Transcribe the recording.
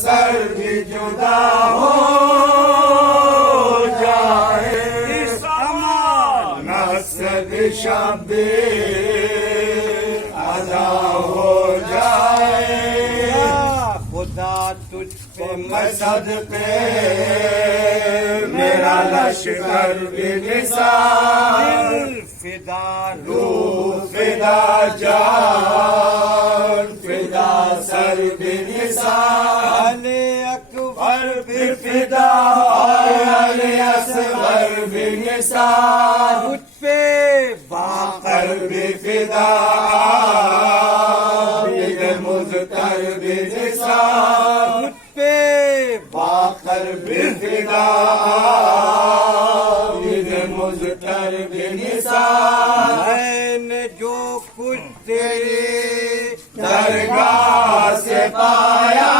Sir भी जुदा हो जाए, इस अमान नसद शब्द अदा हो जाए। खुदा तुझ पे मैं सदके मेरा लश्कर भी निसार, फिदा रूह फिदा जान फिदा सर भी निसार, अले अकबर भी फिदा अले असगर भी निसार, तुझ पे बाकर बाकर भी फिदा ये मुज़्तर भी निसार, तुझ पे बाकर भी फिदा ये मुज़्तर भी निसार। मैंने जो कुछ तेरे दरगाह से पाया